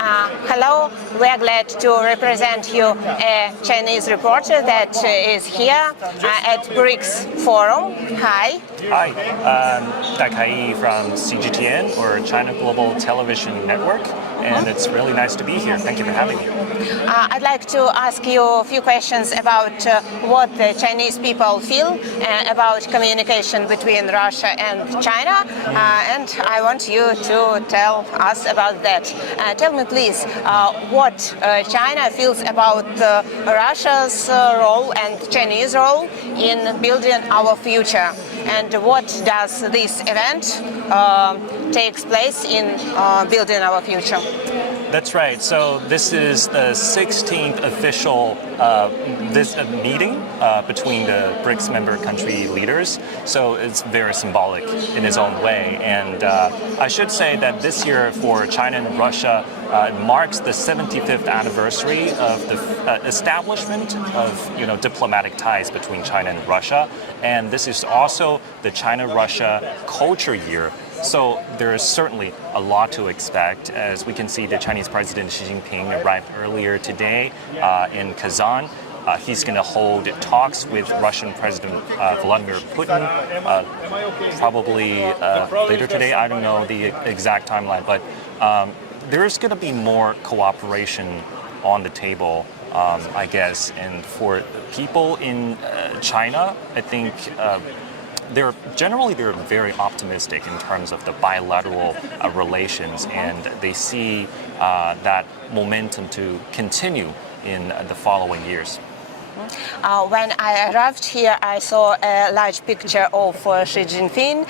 Hello, we are glad to represent you, a Chinese reporter that is here at BRICS Forum. Hi. Hi, I'm Kai from CGTN, or China Global Television Network, and it's really nice to be here. Thank you for having me. I'd like to ask you a few questions about what the Chinese people feel about communication between Russia and China, and I want you to tell us about that. Tell me, please, what China feels about Russia's role and Chinese role in building our future, and what does this event takes place in building our future? That's right. So this is the 16th official meeting between the BRICS member country leaders. So it's very symbolic in its own way. And I should say that this year for China and Russia, it marks the 75th anniversary of the establishment of diplomatic ties between China and Russia. And this is also the China-Russia Culture Year. So there is certainly a lot to expect. As we can see, the Chinese President Xi Jinping arrived earlier today in Kazan. He's going to hold talks with Russian President Vladimir Putin probably later today. I don't know the exact timeline, but there's going to be more cooperation on the table, I guess. And for people in China, I think they're very optimistic in terms of the bilateral relations, and they see that momentum to continue in the following years. When I arrived here, I saw a large picture of Xi Jinping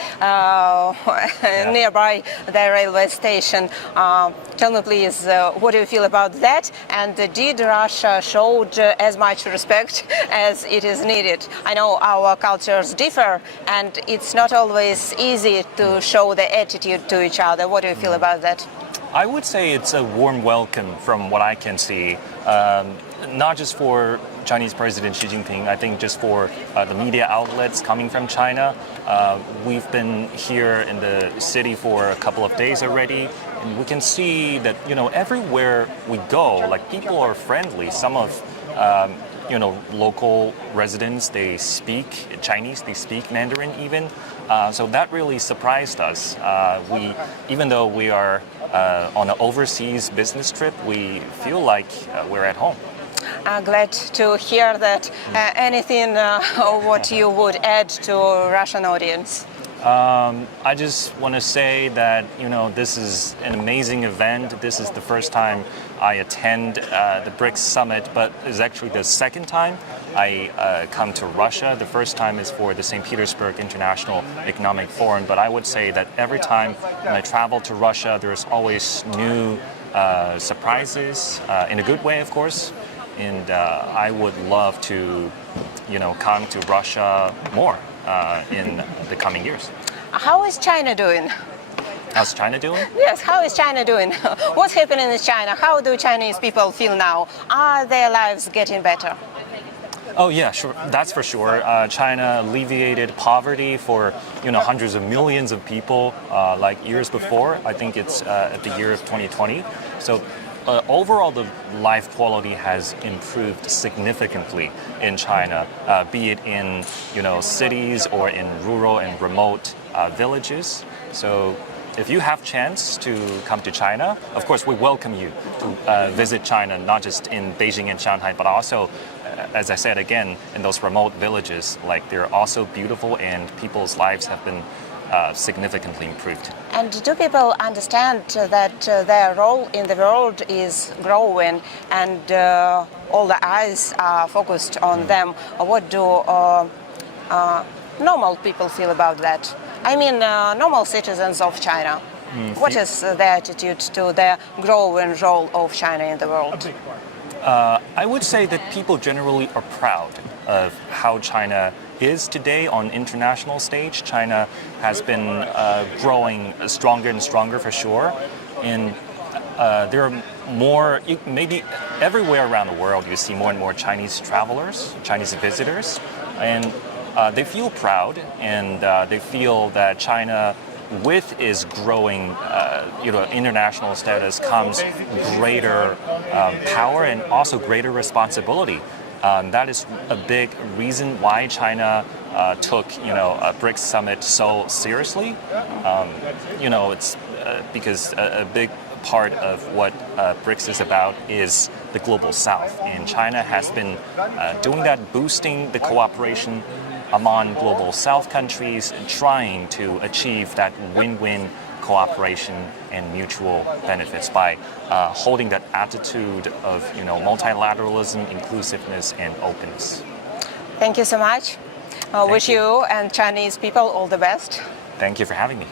nearby the railway station. Tell me, please, what do you feel about that? And did Russia show as much respect as it is needed? I know our cultures differ, and it's not always easy to show the attitude to each other. What do you feel about that? I would say it's a warm welcome from what I can see, not just for Chinese President Xi Jinping. I think just for the media outlets coming from China. We've been here in the city for a couple of days already, and we can see that everywhere we go, like, people are friendly. Some of local residents, they speak Chinese, they speak Mandarin even. So that really surprised us. Even though we are on an overseas business trip, we feel like we're at home. Glad to hear that. Anything what you would add to Russian audience? I just want to say that this is an amazing event. This is the first time I attend the BRICS summit, but it's actually the second time I come to Russia. The first time is for the St. Petersburg International Economic Forum, but I would say that every time when I travel to Russia, there's always new surprises, in a good way, of course. And I would love to, come to Russia more in the coming years. How is China doing? How's China doing? Yes, how is China doing? What's happening in China? How do Chinese people feel now? Are their lives getting better? Oh yeah, sure. That's for sure. China alleviated poverty for hundreds of millions of people like years before. I think it's the year of 2020. So overall, the life quality has improved significantly in China, be it in cities or in rural and remote villages. So if you have chance to come to China, of course we welcome you to visit China, not just in Beijing and Shanghai, but also, as I said again, in those remote villages. Like, they're also beautiful, and people's lives have been significantly improved. And do people understand that their role in the world is growing, and all the eyes are focused on them? What do normal people feel about that? I mean, normal citizens of China. What is their attitude to the growing role of China in the world? I would say that people generally are proud of how China is today on international stage. China has been growing stronger and stronger, for sure. And there are more, maybe everywhere around the world, you see more and more Chinese travelers, Chinese visitors. And they feel proud, and they feel that China with its growing, international status comes greater power and also greater responsibility. That is a big reason why China took, a BRICS summit so seriously. It's because a big part of what BRICS is about is the global South, and China has been doing that, boosting the cooperation among global South countries and trying to achieve that win-win cooperation and mutual benefits by holding that attitude of multilateralism, inclusiveness, and openness. Thank you so much. I wish you and Chinese people all the best. Thank you for having me.